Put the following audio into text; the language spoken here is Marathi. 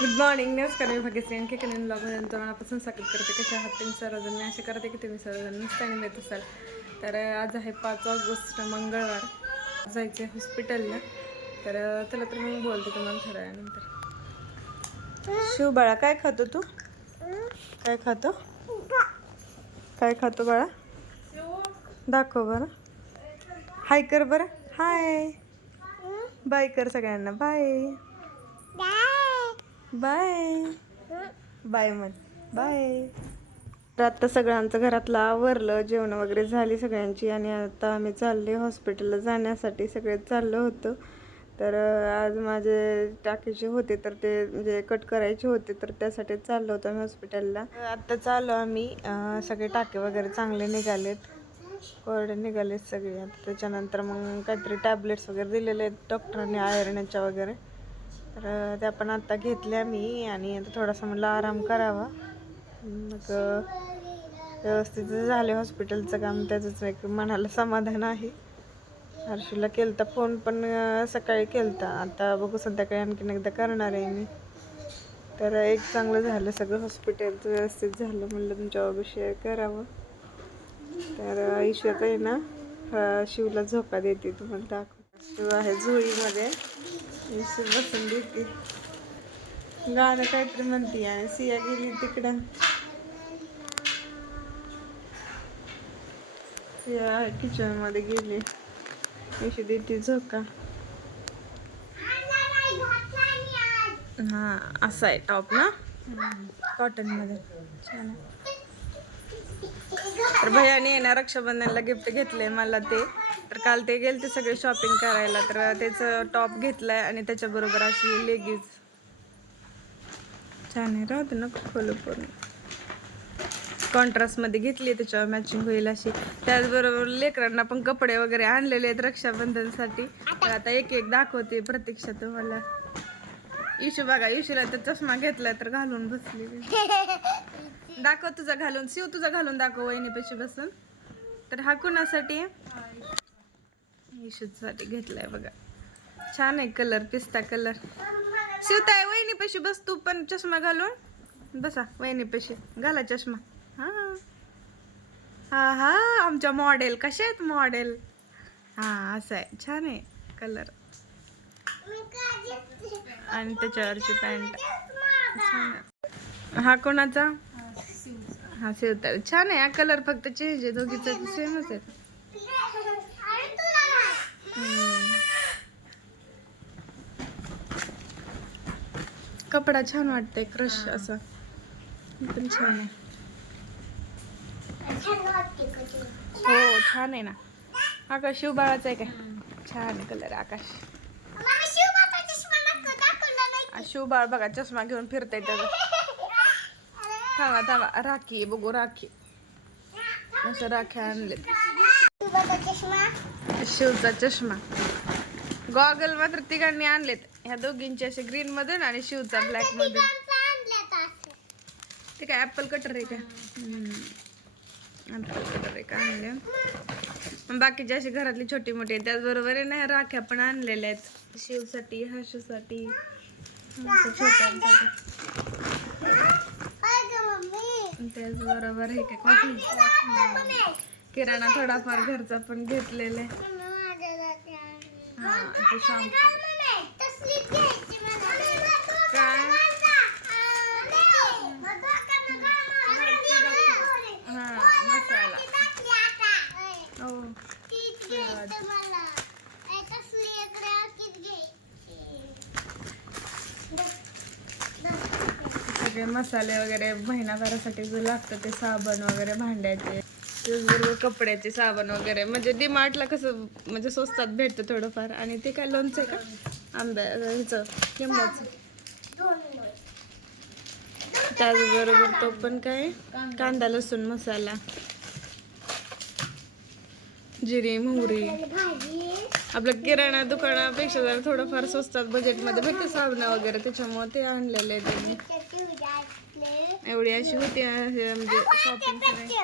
गुड मॉर्निंग नमस्कार मी भाग्यश्री आणखी कधी ब्लॉगमध्ये नंतर स्वागत करते. कशा आहात तुम्ही सर्वजण? मी असे करते की तुम्ही सर्वजण नुसताने मिळत असाल. तर आज आहे पाच ऑगस्ट मंगळवार. जायचे हॉस्पिटलला तर चला तर मी बोलते तुम्हाला थोड्या वेळानंतर. शिव बाळा काय खातो तू? काय खातो? काय खातो बाळा? दाखव बरं. हाय कर बरं. हाय. बाय कर सगळ्यांना. बाय. बाय. बाय म्हण. बाय. तर आता सगळं आमचं घरातलं आवरलं जेवण वगैरे झाली सगळ्यांची आणि आता आम्ही चालले हॉस्पिटलला जाण्यासाठी सगळे चाललो होतो. तर आज माझे टाकीचे होते तर ते म्हणजे कट करायचे होते तर त्यासाठी चाललो होतो आम्ही हॉस्पिटलला. आत्ता चाललो आम्ही सगळे टाके वगैरे चांगले निघालेत. कोरडे निघालेत सगळे. आता त्याच्यानंतर मग काहीतरी टॅबलेट्स वगैरे दिलेले आहेत डॉक्टरांनी आयर्नच्या वगैरे. तर त्या पण आत्ता घेतल्या मी आणि आता थोडासा म्हटलं आराम करावा. मग व्यवस्थित झाले हॉस्पिटलचं काम त्याचंच एक मनाला समाधान आहे. हर्षीला केलता फोन पण सकाळी केलता. आता बघू संध्याकाळी आणखीन एकदा करणार आहे मी. तर एक चांगलं झालं सगळं हॉस्पिटलचं व्यवस्थित झालं म्हणलं तुमच्यावर शेअर करावं. तर आयुष्यात आहे ना शिवला झोका देते तुम्हाला दाखव शिव आहे झुळीमध्ये. बसून देते गाणं काहीतरी म्हणते आणि सिया गेली तिकडं. सिया किचनमध्ये गेली. इशी देते झोका. हा असा आहे टॉप ना? कॉटनमध्ये. छान तर भयाने ना रक्षाबंधनला गिफ्ट घेतले मला ते. तर काल ते गेले ते सगळे शॉपिंग करायला तर त्याचं टॉप घेतलाय आणि त्याच्याबरोबर अशी लेगीज छान आहे राहते ना खोल पूर्ण. कॉन्ट्रास्टमध्ये घेतली त्याच्यावर मॅचिंग होईल अशी. त्याचबरोबर लेकरांना पण कपडे वगैरे आणलेले आहेत रक्षाबंधनसाठी. तर आता एक एक दाखवते प्रतीक्षा तुम्हाला. इशू बघा इशूला तर चष्मा घेतलाय तर घालून बसली दाखव तुझा घालून शिव तुझा घालून दाखव वहिनीपेशी बसून. तर हा कुणासाठी? इशूसाठी घेतलाय बघा. छान आहे कलर पिस्ता कलर शिवताय वहिनीपाशी बस तू पण चष्मा घालून. बसा वहिनीपाशी. घाला चष्मा. हा. हा हा. आमच्या मॉडेल कशा आहेत मॉडेल हा असं आहे. छान आहे कलर आणि त्याच्यावरची पॅन्ट छान आहे. हा कोणाचा? हा शिवताय छान आहे. हा कलर फक्त चेंज आहे. दोघीचा सेमच आहे. कपडा छान वाटतंय क्रश असा. पण छान आहे. हो छान आहे ना. आकाश शिवबाळाचा आहे काय? छान कलर आकाश. आ, शिवबाळ बघा चष्मा घेऊन फिरताय त्याचा. थांबा थांबा. राखी बघू राखी. असं राख्या आणलेत शिवचा चष्मा. गॉगल मात्र तिघांनी आणलेत. ह्या दोघींचे असे ग्रीन मधून आणि शिवचा ब्लॅक मधून. ते काय ऍपल कटर आहे का? ऍपल कटर आहे का आणले? बाकीचे असे घरातली छोटी मोठी त्याचबरोबर आहे ना राख्या पण आणलेल्या आहेत. शिवसाठी छोट्यांसाठी त्याचबरोबर हे काय किराणा थोडाफार घरचा पण घेतलेला आहे. हा ते शॅम्पू सगळे मसाले वगैरे महिनाभरासाठी जो लागतं ते साबण वगैरे भांड्याचे त्याचबरोबर कपड्याचे साबण वगैरे. म्हणजे डीमार्टला कसं म्हणजे स्वस्तात भेटतं थोडंफार. आणि ते काय लोणचं आहे का? आंब्या ह्याचं लिंबाचं त्याचबरोबर तो पण काय? कांदा लसूण मसाला. जिरे मोहरी. आपलं किराणा दुकानापेक्षा जरा थोडंफार स्वस्तात बजेटमध्ये भेटते साबणं वगैरे त्याच्यामुळे ते आणलेले आहे त्यांनी. एवढी अशी होती म्हणजे शॉपिंग करायची